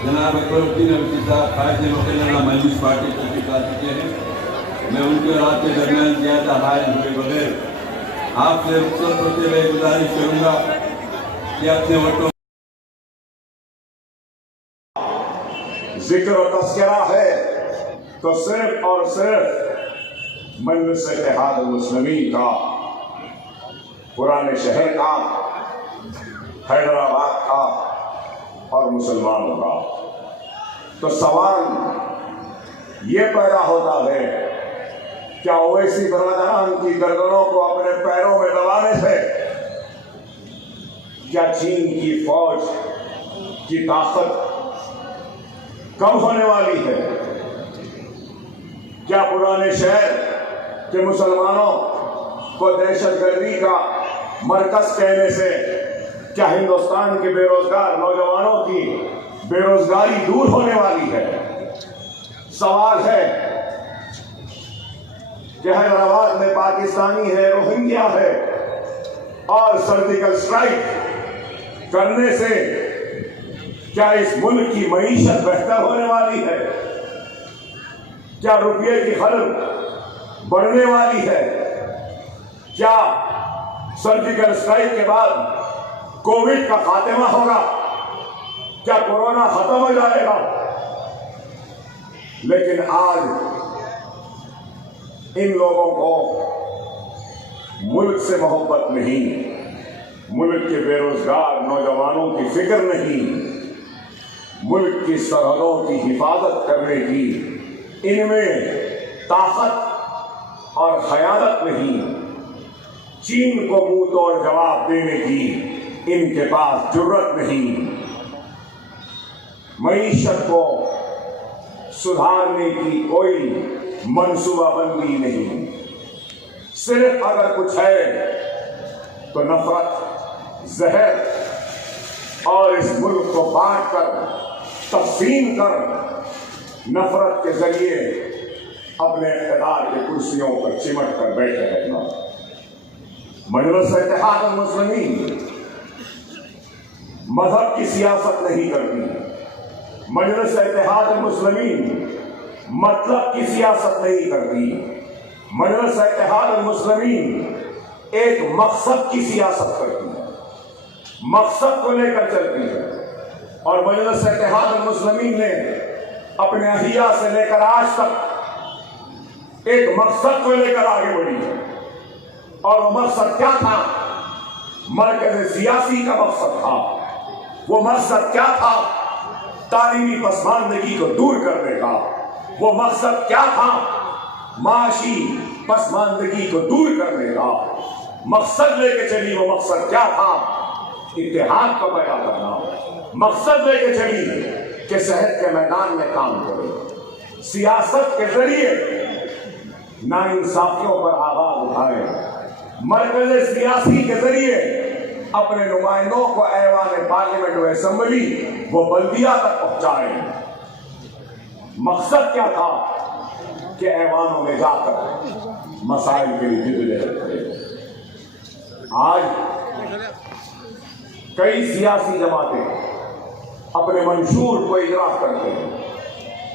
जनाब अकबरुद्दीन अब्दी साहब कायदे मुकर्रर मजलिस पार्टी तशरीफ ला चुके हैं। मैं उनके और आपके दरमियान ज़्यादा हायल हुए बगैर आपसे रुखसत होते हुए गुजारिश करूँगा कि अपने वोटों जिक्र और तस्करा है तो सिर्फ और सिर्फ मजलिस इत्तेहाद मुस्लिमीन का, पुराने शहर का, हैदराबाद का और मुसलमानों का। तो सवाल ये पैदा होता है, क्या ओवैसी बरादरान की गर्दनों को अपने पैरों में दबाने से क्या चीन की फौज की ताकत कम होने वाली है? क्या पुराने शहर के मुसलमानों को दहशतगर्दी का मरकज कहने से क्या हिंदुस्तान के बेरोजगार नौजवानों की बेरोजगारी दूर होने वाली है? सवाल है कि हैदराबाद में पाकिस्तानी है, रोहिंग्या है और सर्जिकल स्ट्राइक करने से क्या इस मुल्क की मईशत बेहतर होने वाली है? क्या रुपये की खर्च बढ़ने वाली है? क्या सर्जिकल स्ट्राइक के बाद कोविड का खात्मा होगा? क्या कोरोना खत्म हो जाएगा? लेकिन आज इन लोगों को मुल्क से मोहब्बत नहीं, मुल्क के बेरोजगार नौजवानों की फिक्र नहीं, मुल्क की सरहदों की हिफाजत करने की इनमें ताकत और खयानत नहीं, चीन को मुंह तोड़ जवाब देने की इनके पास जुर्रत नहीं, मईशत को सुधारने की कोई मंसूबाबंदी नहीं। सिर्फ अगर कुछ है तो नफरत, जहर और इस मुल्क को बांट कर, तकसीम कर, नफरत के जरिए अपने इक़्तिदार के कुर्सियों पर चिमट कर बैठे रहना। मजलिस इत्तेहाद मुस्लिमीन मजहब की सियासत नहीं करती, मजलिस इत्तेहाद मुस्लिमीन मतलब की सियासत नहीं करती, मजलिस इत्तेहाद मुस्लिमीन एक मकसद की सियासत करती है, मकसद को लेकर चलती है। और मजलिस इत्तेहाद मुस्लिमीन ने अपने अहिया से लेकर आज तक एक मकसद को लेकर आगे बढ़ी है। और वो मकसद क्या था? मरकज़ सियासी का मकसद था। वो मकसद क्या था? तालीमी पसमानदगी को दूर करने का। वो मकसद क्या था? माशी पसमानदगी को दूर करने का मकसद लेके चली। वो मकसद क्या था? इत्तेहाद को पैदा करना। मकसद लेके चली कि सेहत के मैदान में काम करो, सियासत के जरिए नाइंसाफियों पर आवाज उठाए, मरकज़ सियासी के जरिए अपने नुमाइंदों को ऐवान पार्लियामेंट व असेंबली वो बल्दिया तक पहुंचाए। मकसद क्या था? कि ऐवानों में जाकर मसाइल के लिए जिद रहे। आज कई सियासी जमातें अपने मंशूर को इजरा करते हैं,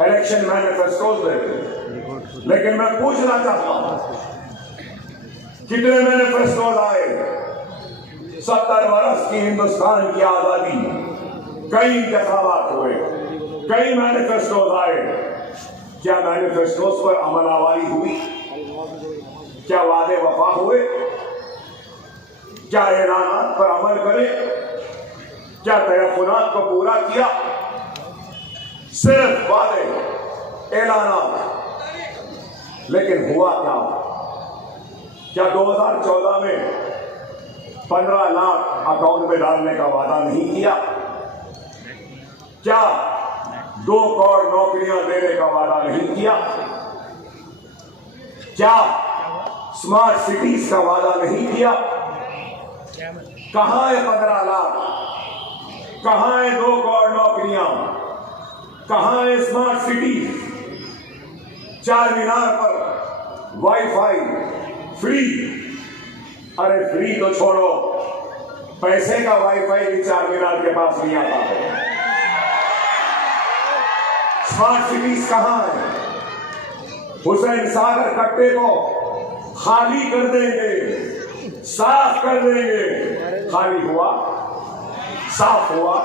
इलेक्शन मैनिफेस्टोज देते हैं, लेकिन मैं पूछना चाहता हूं कितने मैनिफेस्टोज आए? 70 वर्ष की हिंदुस्तान की आजादी, कई इंतखाबात हुए, कई मैनिफेस्टोज आए। क्या मैनिफेस्टोज पर अमल आवारी हुई? क्या वादे वफा हुए? क्या ऐलानात पर अमल करे? क्या तयफुनात को पूरा किया? सिर्फ वादे, ऐलानात, लेकिन हुआ क्या? क्या 2014 में 15 लाख अकाउंट में डालने का वादा नहीं किया? क्या 2 करोड़ नौकरियां देने का वादा नहीं किया? क्या स्मार्ट सिटीज का वादा नहीं किया? कहां है 15 लाख? कहां है 2 करोड़ नौकरियां? कहां है स्मार्ट सिटीज? चार मीनार पर वाईफाई फ्री। अरे फ्री तो छोड़ो, पैसे का वाईफाई भी चार मीनार के पास नहीं आता है। स्मार्ट सिटीज कहां है? हुसैन सागर कट्टे को खाली कर देंगे, साफ कर देंगे। खाली हुआ, साफ हुआ।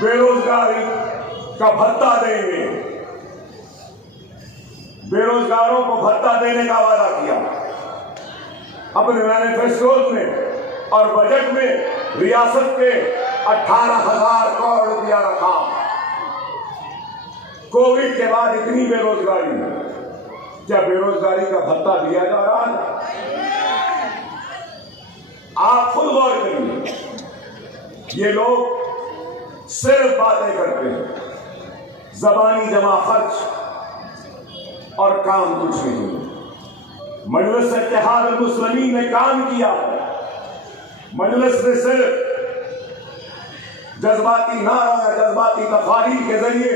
बेरोजगारी का भत्ता देंगे, बेरोजगारों को भत्ता देने का वादा किया। अपने मैनिफेस्टोज में और बजट में रियासत के 18,000 करोड़ रुपया रखा। कोविड के बाद इतनी बेरोजगारी, क्या बेरोजगारी का भत्ता दिया जा रहा है? आप खुद गौर करिए, ये लोग सिर्फ बातें करते हैं, जबानी जमा खर्च और काम कुछ नहीं। मजलिस इत्तेहाद मुस्लिमीन ने काम किया। मजलिस ने सिर्फ जज्बाती नारा या जज्बाती तकारीर के जरिए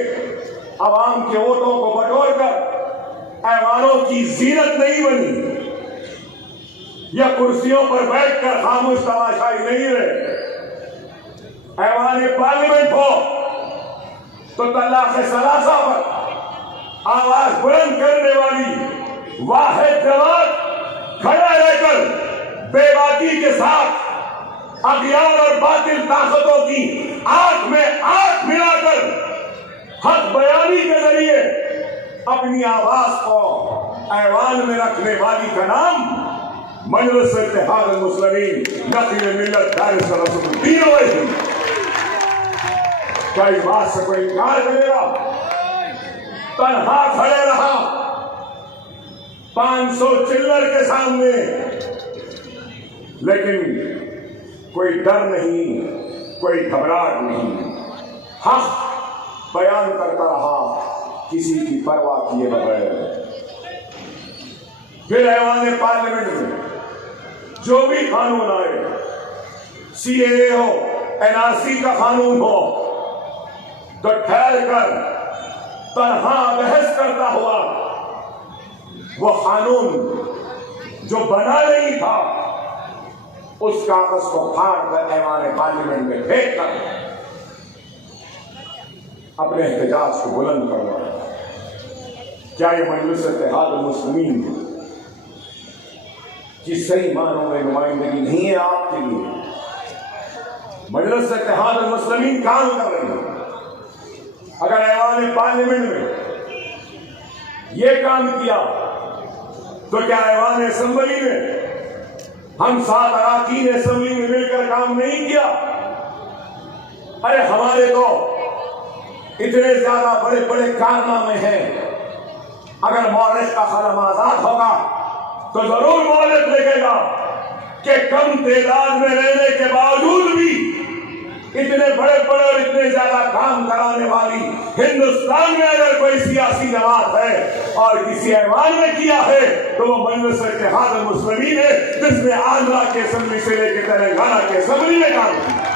अवाम के वोटों को बटोरकर ऐवानों की जीनत नहीं बनी, या कुर्सियों पर बैठकर खामोश तमाशाई नहीं रहे। ऐवान पार्लियामेंट हो तो तलाक़ सलासा पर आवाज बुलंद करने वाली वाहिद जमात खड़े रहकर बेबाकी के साथ अगियार और बातिल ताकतों की आंख में आंख मिलाकर हक बयानी के जरिए अपनी आवाज को ऐवान में रखने वाली का नाम मजलिस इत्तेहाद मुस्लिमीन नक़ील मिल्लत दारिस रसूलुद्दीन वही। क्या इस बात से कोई इनकार करेगा? तन्हा खड़े रहा 500 चिल्लर के सामने, लेकिन कोई डर नहीं, कोई घबराहट नहीं, हक बयान करता रहा किसी की परवाह किए बगैर। फिर ऐवान पार्लियामेंट में जो भी कानून आए, सीएए हो, एनआरसी का कानून हो, तो ठहर कर तन्हा बहस करता हुआ वो कानून जो बना नहीं था उस कागज को फाड़ कर ऐवान पार्लियामेंट में फेंक कर अपने एहतजाज को बुलंद करना। क्या ये मजलिस इत्तेहाद मुस्लिमीन की सही मानों में नुमाइंदगी नहीं है आपके लिए? मजलिस इत्तेहाद मुस्लिमीन काम कर रही है। अगर ऐवान पार्लियामेंट में ये काम किया तो क्या ऐवान असेंबली में हम 7 अराकीन असेंबली में मिलकर काम नहीं किया? अरे हमारे तो इतने ज्यादा बड़े बड़े कारनामे हैं। अगर मौलिक का कलम आजाद होगा तो जरूर मौलिक लिखेगा कि कम तादाद में रहने के बावजूद भी इतने बड़े बड़े और इतने ज्यादा काम कराने वाली हिंदुस्तान में अगर कोई सियासी जमात है और किसी ऐवान में किया है तो वो मजलिस इत्तेहाद मुस्लिमीन है, जिसने आंध्रा के असेंबली से लेकर तेलंगाना के असेंबली में काम किया।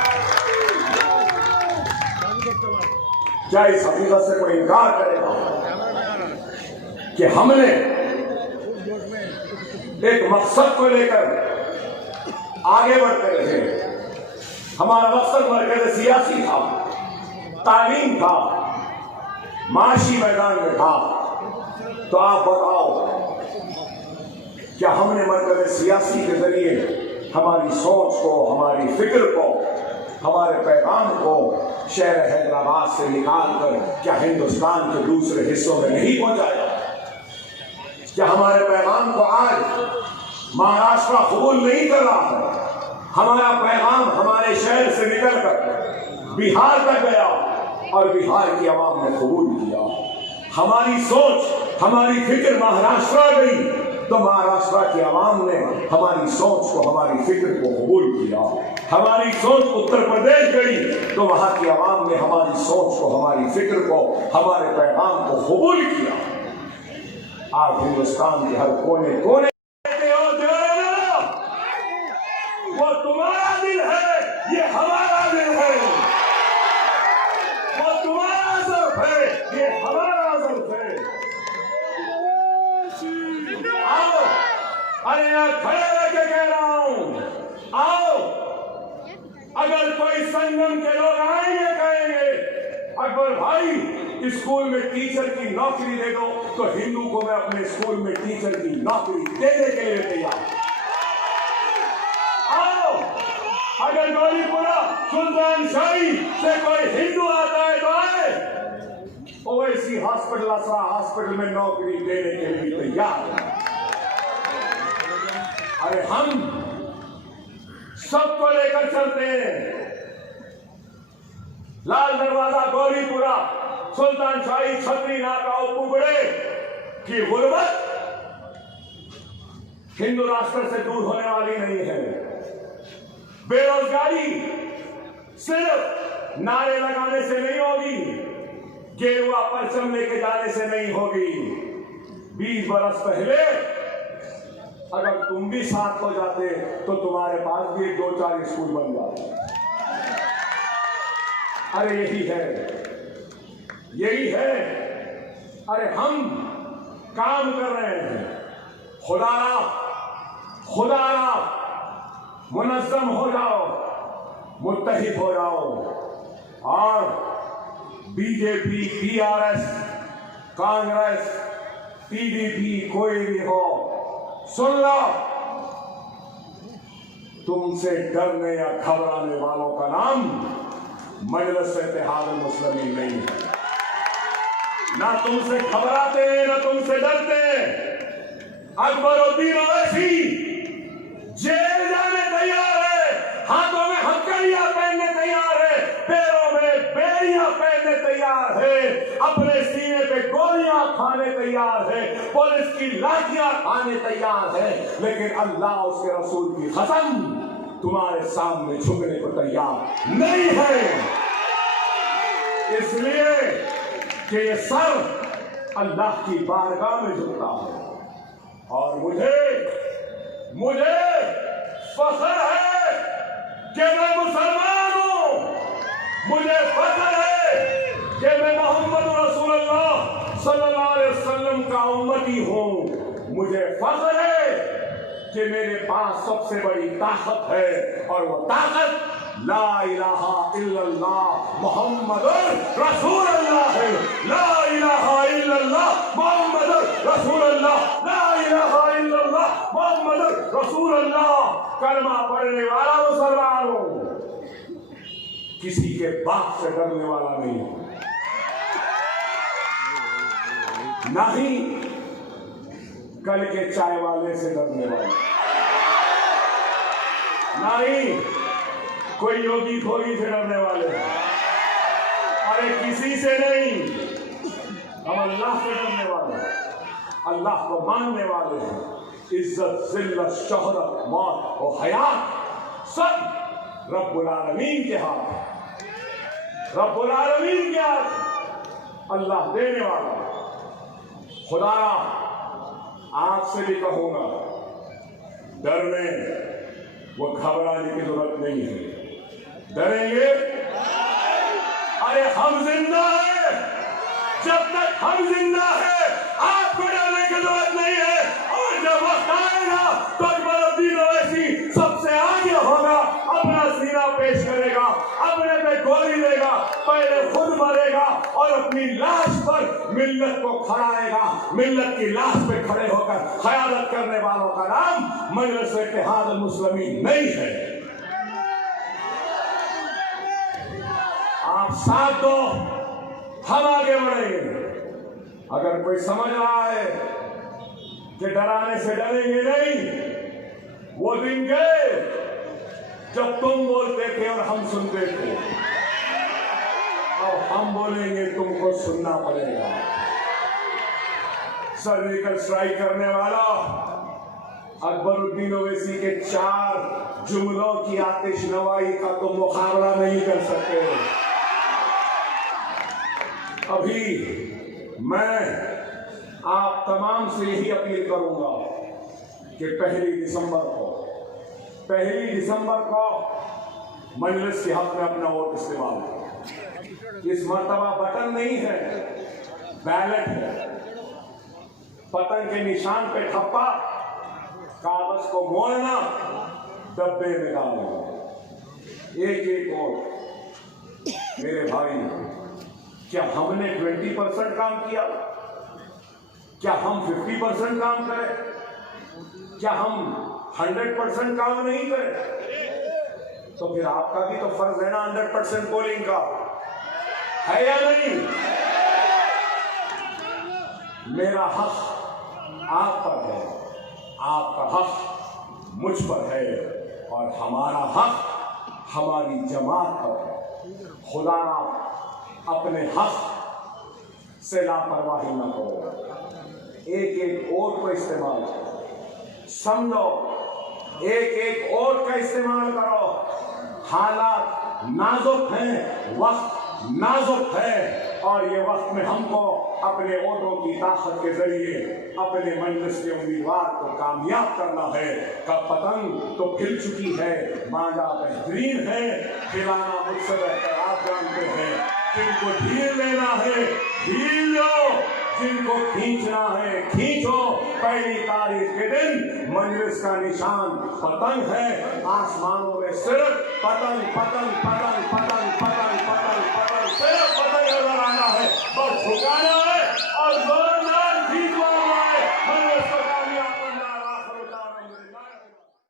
क्या इस हकीकत से कोई इनकार करेगा कि हमने एक मकसद को लेकर आगे बढ़ते रहे? हमारा मकसद मरकज़ सियासी था, तालीम था, माशी मैदान में था। तो आप बताओ, क्या हमने मरकज़ सियासी के जरिए हमारी सोच को, हमारी फिक्र को, हमारे पैगाम को शहर हैदराबाद से निकाल कर क्या हिंदुस्तान के दूसरे हिस्सों में नहीं पहुंचाया? क्या हमारे पैगाम को आज महाराष्ट्र कबूल नहीं कर रहा है? हमारा पैगाम हमारे शहर से निकलकर बिहार तक गया और बिहार की आवाम ने कबूल किया। हमारी सोच, हमारी फिक्र महाराष्ट्र गई तो महाराष्ट्र की आवाम ने हमारी सोच को, हमारी फिक्र को कबूल किया। हमारी सोच उत्तर प्रदेश गई तो वहां की आवाम ने हमारी सोच को, हमारी फिक्र को, हमारे पैगाम को कबूल किया। आज हिंदुस्तान के हर कोने कोने वो तुम्हारा दिल है, ये हमारा दिल है। वो तुम्हारा ज़र्फ़ है, ये हमारा ज़र्फ़ है। आओ, अरे यार खड़े रह के कह रहा हूं, आओ। अगर कोई संगम के लोग आएंगे, कहेंगे अकबर भाई स्कूल में टीचर की नौकरी दे दो तो हिंदू को मैं अपने स्कूल में टीचर की नौकरी देने के लिए तैयार। आओ, अगर गौरीपुरा सुल्तान शाही से कोई हिंदू आता है तो आए, ओवैसी हॉस्पिटल असरा हॉस्पिटल में नौकरी देने के लिए तैयार है। अरे हम सबको लेकर चलते हैं। लाल दरवाजा, गौरीपुरा, सुल्तान शाही, छतरी नाका, उपगुड़े की गुर्बत हिंदू राष्ट्र से दूर होने वाली नहीं है। बेरोजगारी सिर्फ नारे लगाने से नहीं होगी, गेरुआ परचम लेके जाने से नहीं होगी। 20 बरस पहले अगर तुम भी साथ हो जाते तो तुम्हारे पास भी 2-4 स्कूल बन जाते। अरे यही है, यही है। अरे हम काम कर रहे हैं। खुदारा खुदारा मुनज़्ज़म हो जाओ, मुत्तहिद हो जाओ और बीजेपी, टीआरएस, कांग्रेस, टीडीपी कोई भी हो, सुन लो, तुमसे डरने या घबराने वालों का नाम मजलिस इत्तेहाद मुस्लिमीन नहीं है। ना तुमसे घबराते ना तुमसे डरते। अकबरुद्दीन ओवैसी जेल जाने तैयार है, हाथों में हथकड़ियां पहनने तैयार है, पैरों में बेड़ियां पहनने तैयार है, अपने सीने पे गोलियां खाने तैयार है, पुलिस की लाठियां खाने तैयार है, लेकिन अल्लाह उसके रसूल की कसम तुम्हारे सामने झुकने को तैयार नहीं है। इसलिए कि ये सर अल्लाह की बारगाह में झुकता है और मुझे फख्र है कि मैं मुसलमान हूं, मुझे फख्र है कि मैं मोहम्मद रसूलुल्लाह सल्लल्लाहु अलैहि वसल्लम का उम्मती हूं, मुझे फख्र है कि मेरे पास सबसे बड़ी ताकत है और वो ताकत ला इलाहा इल्लल्लाह मुहम्मदुर रसूलुल्लाह है। ला इलाहा इल्लल्लाह मुहम्मदुर रसूलुल्लाह, ला इलाहा इल्लल्लाह मुहम्मदुर रसूलुल्लाह। कलमा पढ़ने वाला मुसलमान हूं, किसी के बाप से डरने वाला नहीं, ना ही कल के चाय वाले से डरने वाला, ना ही कोई योगी खोगी से डरने वाले। अरे किसी से नहीं, हम अल्लाह से डरने वाले, अल्लाह को मानने वाले हैं। इज्जत, जिल्लत, शोहरत, मौत और हयात सब रब्बुल आलमीन के हाथ, रब्बुल आलमीन के हाथ, अल्लाह देने वाला। खुदारा आपसे भी कहूंगा, डरने वो घबराने की जरूरत नहीं है। डरेंगे? अरे हम जिंदा है, जब तक हम जिंदा है आपको डरने की जरूरत नहीं है। और जब वक्त आएगा तो अकबरुद्दीन ओवैसी सबसे आगे होगा, अपना सीना पेश करेगा, अपने पे गोली देगा, पहले खुद मरेगा और अपनी लाश पर मिल्लत को खड़ाएगा। मिल्लत की लाश पे खड़े होकर क़यादत करने वालों का नाम मजलिस इत्तेहाद मुस्लिमीन नहीं है। आप साथ दो, हम आगे बढ़ेंगे। अगर कोई समझ रहा है कि डराने से डरेंगे नहीं, वो दिन गए जब तुम बोलते थे और हम सुनते थे। अब हम बोलेंगे, तुमको सुनना पड़ेगा। सर्जिकल स्ट्राइक करने वाला अकबरुद्दीन ओवैसी के 4 जुमलों की आतिश नवाई का तुम मुकाबला नहीं कर सकते। अभी मैं आप तमाम से यही अपील करूंगा कि 1 दिसंबर को मजलिस के हक में अपना वोट इस्तेमाल करें। इस मर्तबा बटन नहीं है, बैलेट है। पतंग के निशान पे ठप्पा, कागज को मोड़ना, डब्बे में डालना। एक वोट मेरे भाई, क्या हमने 20% काम किया? क्या हम 50% काम करें? क्या हम 100% काम नहीं करें? तो फिर आपका भी तो फर्ज है ना 100% पोलिंग का, है या नहीं? मेरा हक आप पर है, आपका हक मुझ पर है, और हमारा हक हमारी जमात पर है। खुदा अपने हक से लापरवाही न करो, एक एक वोट को इस्तेमाल करो, समझो, एक एक वोट का इस्तेमाल करो। हालात नाजुक हैं, वक्त नाजुक है, और ये वक्त में हमको अपने वोटों की ताकत के जरिए अपने मजलिस के उम्मीदवार को कामयाब करना है। कब पतंग तो खिल चुकी है, मांझा बेहतरीन है, खिलाना मुझसे बेहतर आप जानते हैं। जिनको ढील लेना है ढील लो, जिनको खींचना है खींचो। पहली तारीख के दिन मजलिस का निशान पतंग है, आसमानों में सिर्फ पतंग पतंग पतंग पतंग पतंग